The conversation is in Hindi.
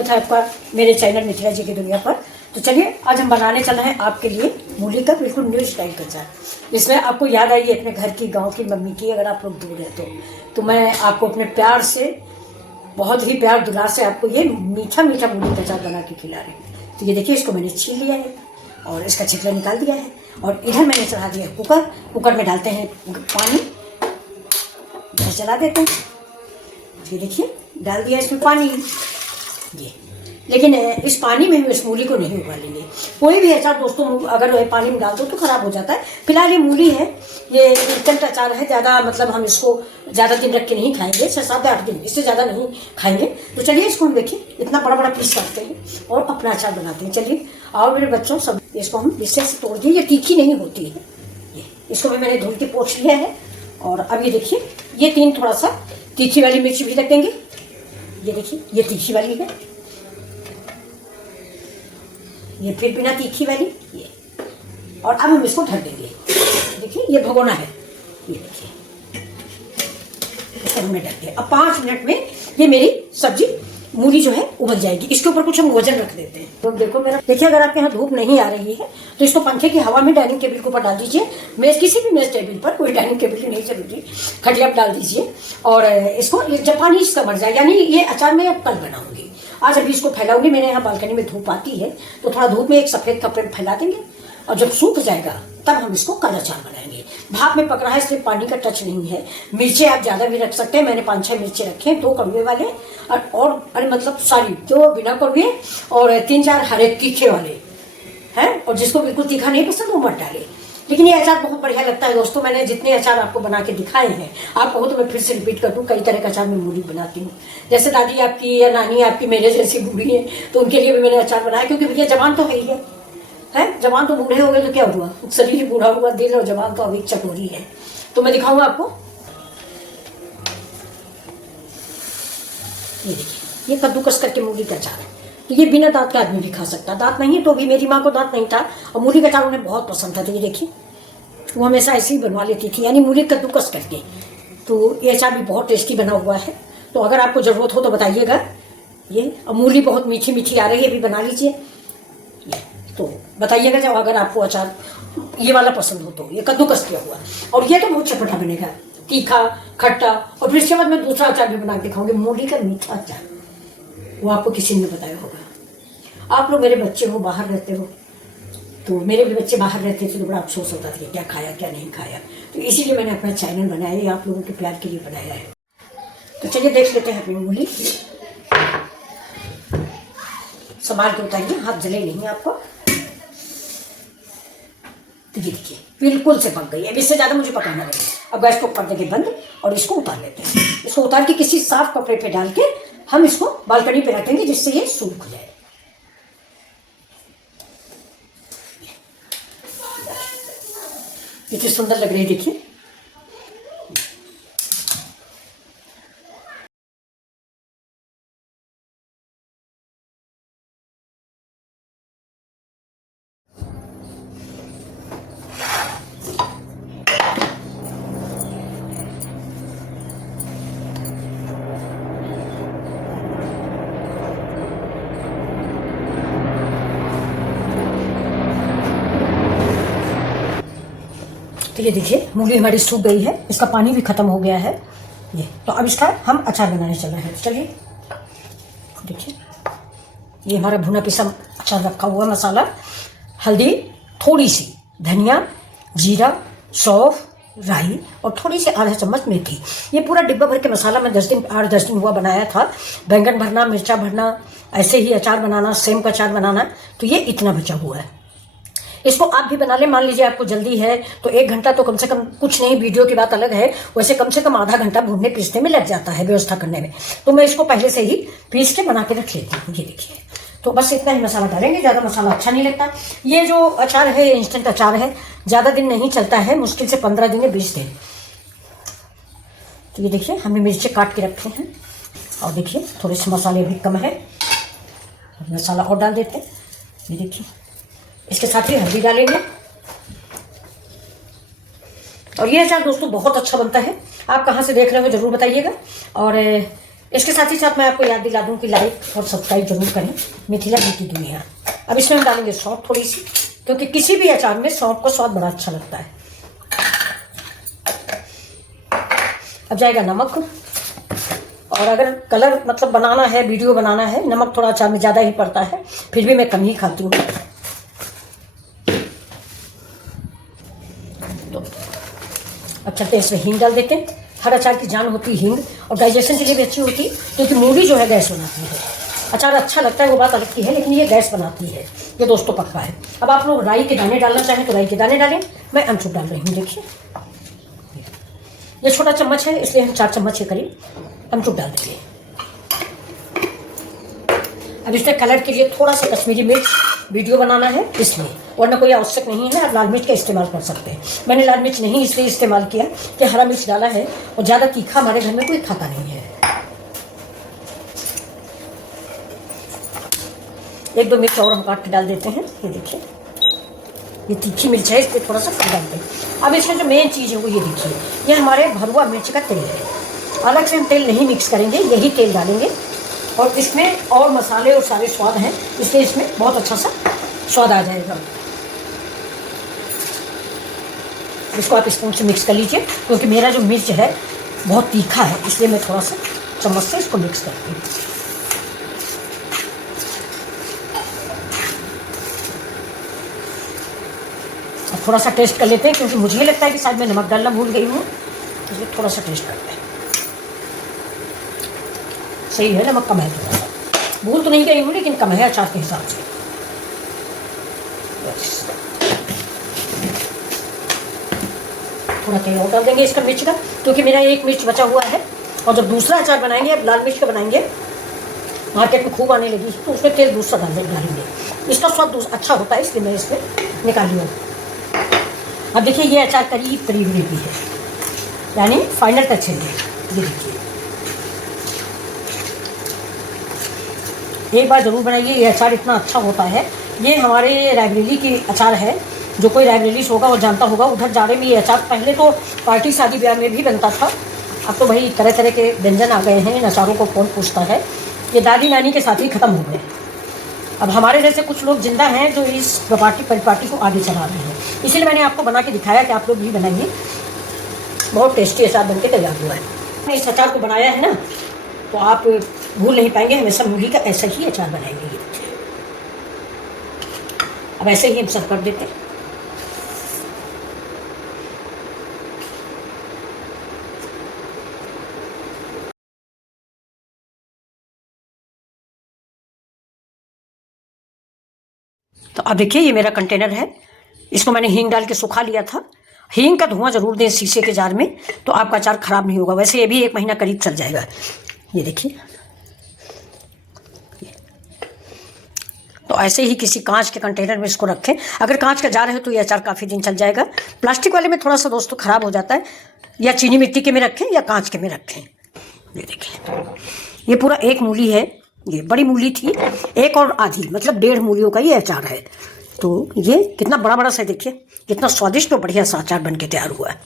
स्वागत है आपका मेरे चैनल मिथिला जी की दुनिया पर। तो चलिए आज हम बनाने चल रहे हैं आपके लिए मूली का बिल्कुल न्यू स्टाइल का अचार। इसमें आपको याद आई अपने घर की, गांव की मम्मी की, अगर आप लोग दूर है तो मैं आपको अपने प्यार से, बहुत ही प्यार दुलार से आपको ये मीठा मीठा मूली का अचार बना के खिला रहे हैं। तो ये देखिए, इसको मैंने छील लिया है और इसका छिलका निकाल दिया है और इधर मैंने चढ़ा दिया है कुकर में डालते हैं पानी, गैस जला देते हैं। ये देखिए डाल दिया इसमें पानी ये, लेकिन इस पानी में हम इस मूली को नहीं उबालेंगे। कोई भी अचार दोस्तों अगर पानी में डाल दो तो खराब हो जाता है। फिलहाल ये मूली है, ये इंस्टेंट अचार है, ज़्यादा मतलब हम इसको ज़्यादा दिन रख के नहीं खाएंगे, 6-7-8 दिन, इससे ज़्यादा नहीं खाएंगे। तो चलिए इसको हम देखिए इतना बड़ा बड़ा पीस काटते हैं और अपना अचार बनाते हैं। चलिए और मेरे बच्चों सब, इसको हम इससे तोड़ दिए, ये तीखी नहीं होती है। ये इसको भी मैंने धुल के पोंछ लिया है। और अब ये देखिए, ये 3 थोड़ा सा तीखी वाली मिर्ची भी रख देंगे। ये देखिए ये तीखी वाली है, ये फिर बिना तीखी वाली ये। और अब हम इसको ढक देंगे। देखिए ये भगोना है, ये देखिए इसको हमने ढक दिया। अब 5 मिनट में ये मेरी सब्जी मूली जो है उबल जाएगी। इसके ऊपर कुछ हम वजन रख देते हैं। तो देखो मेरा, देखिए अगर आपके यहाँ धूप नहीं आ रही है तो इसको पंखे की हवा में डाइनिंग टेबल के ऊपर डाल दीजिए। मेज, किसी भी मेज टेबल पर, कोई डाइनिंग टेबल की नहीं जरूरी, खटिया पर डाल दीजिए। और इसको जब पानी इसका मर जाए, यानी ये अचार मैं अब कल बनाऊंगी, आज अभी इसको फैलाऊंगी। मेरे यहाँ बालकनी में धूप आती है तो थोड़ा धूप में एक सफेद कपड़े में फैला देंगे और जब सूख जाएगा तब हम इसको कल अचार बनाएंगे। भाप में पक रहा है इसलिए पानी का टच नहीं है। मिर्चे आप ज्यादा भी रख सकते हैं, मैंने 5-6 मिर्चे रखे, 2 कड़वे वाले और अरे मतलब सारी 2 बिना कड़वे और 3-4 हरे तीखे वाले हैं। और जिसको बिल्कुल तीखा नहीं पसंद वो मत डाले। लेकिन ये अचार बहुत बढ़िया लगता है दोस्तों। मैंने जितने अचार आपको बना के दिखाए हैं, आप कहो तो मैं फिर से रिपीट कर दूं, कई तरह का अचार मैं मूली बनाती हूँ। जैसे दादी आपकी या नानी आपकी मेरे जैसी बूढ़ी है तो उनके लिए भी मैंने अचार बनाया, क्योंकि भैया जवान तो है ही है। जवान तो बूढ़े हो गए तो क्या हुआ, शरीर बूढ़ा हुआ, दिल और जवान तो अभी चटोरी है। तो मैं दिखाऊंगा आपको, ये देखिए ये कद्दूकस करके मूली का अचार है। तो ये बिना दांत का आदमी भी खा सकता, दांत नहीं तो भी मेरी माँ को दांत नहीं था और मूली का अचार उन्हें बहुत पसंद था। तो ये देखिए वो हमेशा ऐसे ही बनवा लेती थी, यानी मूली कद्दूकस करके। तो ये अचार भी बहुत टेस्टी बना हुआ है। तो अगर आपको जरूरत हो तो बताइएगा। ये मूली बहुत मीठी मीठी आ रही है, भी बना लीजिए। तो बताइएगा जब अगर आपको अचार ये वाला पसंद हो तो, ये कद्दूकस किया हुआ। और ये तो बहुत चटपटा बनेगा, तीखा खट्टा। और फिर इसके बाद मैं दूसरा अचार भी बना के दिखाऊंगी, मूली का मीठा अचार। वो आपको किसी ने बताया होगा। आप लोग मेरे बच्चे हो, बाहर रहते हो, तो मेरे भी बच्चे बाहर रहते थे तो बड़ा अफसोस होता था क्या खाया क्या नहीं खाया। तो इसीलिए मैंने अपना चैनल बनाया है, आप लोगों के प्यार के लिए बनाया है। तो चलिए देख लेते हैं अपनी मूली, संभाल के उतारिए, हाथ जले नहीं आपको। तो ये देखिए बिल्कुल से पक गई है, इससे ज्यादा मुझे पकाना नहीं। अब गैस को कर देंगे बंद और इसको उतार लेते हैं। इसको उतार के किसी साफ कपड़े पे डाल के हम इसको बालकनी पे रखेंगे, जिससे ये सूख जाए। कितनी सुंदर लग रही है देखिए। तो ये देखिए मूली हमारी सूख गई है, इसका पानी भी खत्म हो गया है ये। तो अब इसका हम अचार बनाने चल रहे हैं। चलिए देखिए ये हमारा भुना पिसा अचार रखा हुआ मसाला, हल्दी, थोड़ी सी धनिया, जीरा, सौंफ, राई और थोड़ी सी आधा चम्मच मेथी। ये पूरा डिब्बा भर के मसाला मैं 8-10 दिन हुआ बनाया था। बैंगन भरना, मिर्चा भरना, ऐसे ही अचार बनाना, सेम का अचार बनाना। तो ये इतना बचा हुआ है। इसको आप भी बना लें। मान लीजिए आपको जल्दी है तो 1 घंटा तो कम से कम, कुछ नहीं, वीडियो की बात अलग है, वैसे कम से कम आधा घंटा भूनने पीसने में लग जाता है, व्यवस्था करने में। तो मैं इसको पहले से ही पीस के बना के रख लेती हूँ। ये देखिए, तो बस इतना ही मसाला डालेंगे, ज़्यादा मसाला अच्छा नहीं लगता। ये जो अचार है इंस्टेंट अचार है, ज़्यादा दिन नहीं चलता है, मुश्किल से 15 दिन या 20 दिन। तो ये देखिए हमने मिर्चे काट के रखे हैं और देखिए थोड़े से मसाले भी कम है, मसाला और डाल देते हैं। ये देखिए इसके साथ ही हल्दी डालेंगे। और ये अचार दोस्तों बहुत अच्छा बनता है। आप कहाँ से देख रहे हो जरूर बताइएगा। और इसके साथ ही साथ मैं आपको याद दिला दूं कि लाइक और सब्सक्राइब जरूर करें मिथिला ब्यूटी दुनिया। अब इसमें हम डालेंगे सौंफ थोड़ी सी, क्योंकि किसी भी अचार में सौंफ का स्वाद बड़ा अच्छा लगता है। अब जाएगा नमक, और अगर कलर मतलब बनाना है, वीडियो बनाना है, नमक थोड़ा अचार में ज़्यादा ही पड़ता है, फिर भी मैं कम ही खाती हूँ। तो अब चलते हैं इसमें हींग डाल देते हैं। हर अचार की जान होती है हींग, और डाइजेशन के लिए भी अच्छी होती है, क्योंकि मूली जो है गैस बनाती है। अचार अच्छा लगता है वो बात अलग की है, लेकिन ये गैस बनाती है, ये दोस्तों पक्का है। अब आप लोग राई के दाने डालना चाहें तो राई के दाने डालें, मैं अमचूर डाल रही हूँ। देखिए ये छोटा चम्मच है, इसलिए हम 4 चम्मच के करीब अमचूर डाल देंगे। अब इसमें कलर के लिए थोड़ा सा कश्मीरी मिर्च, वीडियो बनाना है इसलिए, वरना कोई आवश्यक नहीं है। आप लाल मिर्च का इस्तेमाल कर सकते हैं। मैंने लाल मिर्च नहीं इसलिए इस्तेमाल किया कि हरा मिर्च डाला है और ज़्यादा तीखा हमारे घर में कोई खाता नहीं है। 1-2 मिर्च और हम काट के डाल देते हैं। ये देखिए ये तीखी मिर्च है, इस पर थोड़ा सा कम डालते हैं। अब इसमें जो मेन चीज़ है वो ये देखिए, ये हमारे भरुआ मिर्च का तेल है। अलग से हम तेल नहीं मिक्स करेंगे, यही तेल डालेंगे, और इसमें और मसाले और सारे स्वाद हैं, इसलिए इसमें बहुत अच्छा सा स्वाद आ जाएगा। इसको आप स्पून से मिक्स कर लीजिए, क्योंकि मेरा जो मिर्च है बहुत तीखा है, इसलिए मैं थोड़ा सा चम्मच से इसको मिक्स करती हूँ। अब थोड़ा सा टेस्ट कर लेते हैं, क्योंकि मुझे लगता है कि शायद मैं नमक डालना भूल गई हूँ, इसलिए थोड़ा सा टेस्ट करते हैं। सही है, नमक कम है, थोड़ा सा भूल तो नहीं गई हूँ, लेकिन कम है अचार के हिसाब से। थोड़ा तेल और डाल देंगे इसका मिर्च का, क्योंकि मेरा एक मिर्च बचा हुआ है, और जब दूसरा अचार बनाएंगे, अब लाल मिर्च का बनाएंगे, मार्केट में खूब आने लगी, तो उसमें तेल दूसरा डालेंगे। इसका स्वाद अच्छा होता है, इसलिए मैं इसमें निकाली हूँ। अब देखिए ये अचार करीब करीब रेडी है, यानी फाइनल टच है ये देखिए। एक बार ज़रूर बनाइए, ये अचार इतना अच्छा होता है। ये हमारे रायबरेली की अचार है, जो कोई रायबरेली होगा वो जानता होगा। उधर जाड़े में ये अचार पहले तो पार्टी शादी ब्याह में भी बनता था, अब तो भाई तरह तरह के व्यंजन आ गए हैं, इन अचारों को कौन पूछता है। ये दादी नानी के साथ ही ख़त्म हो गए। अब हमारे जैसे कुछ लोग जिंदा हैं जो इस परिपाटी को आगे चला रहे हैं, इसीलिए मैंने आपको बना के दिखाया कि आप लोग भी बनाइए। बहुत टेस्टी अचार बनके तैयार हुआ है। मैंने इस अचार को बनाया है ना, तो आप भूल नहीं पाएंगे, हमेशा मूली का ऐसा ही अचार बनाएंगे। अब ऐसे ही हम सर्व कर देते हैं। तो अब देखिए ये मेरा कंटेनर है, इसको मैंने हींग डाल के सुखा लिया था। हींग का धुआं जरूर दें शीशे के जार में, तो आपका अचार खराब नहीं होगा। वैसे ये भी 1 महीना करीब चल जाएगा। ये देखिए, तो ऐसे ही किसी कांच के कंटेनर में इसको रखें। अगर कांच का जार है तो ये अचार काफ़ी दिन चल जाएगा। प्लास्टिक वाले में थोड़ा सा दोस्तों ख़राब हो जाता है। या चीनी मिट्टी के में रखें या कांच के में रखें। ये देखिए ये पूरा 1 मूली है, ये बड़ी मूली थी, 1 और आधी मतलब 1.5 मूलियों का ये अचार है। तो ये कितना बड़ा बड़ा सा देखिए, कितना स्वादिष्ट और बढ़िया सा अचार बन के तैयार हुआ है।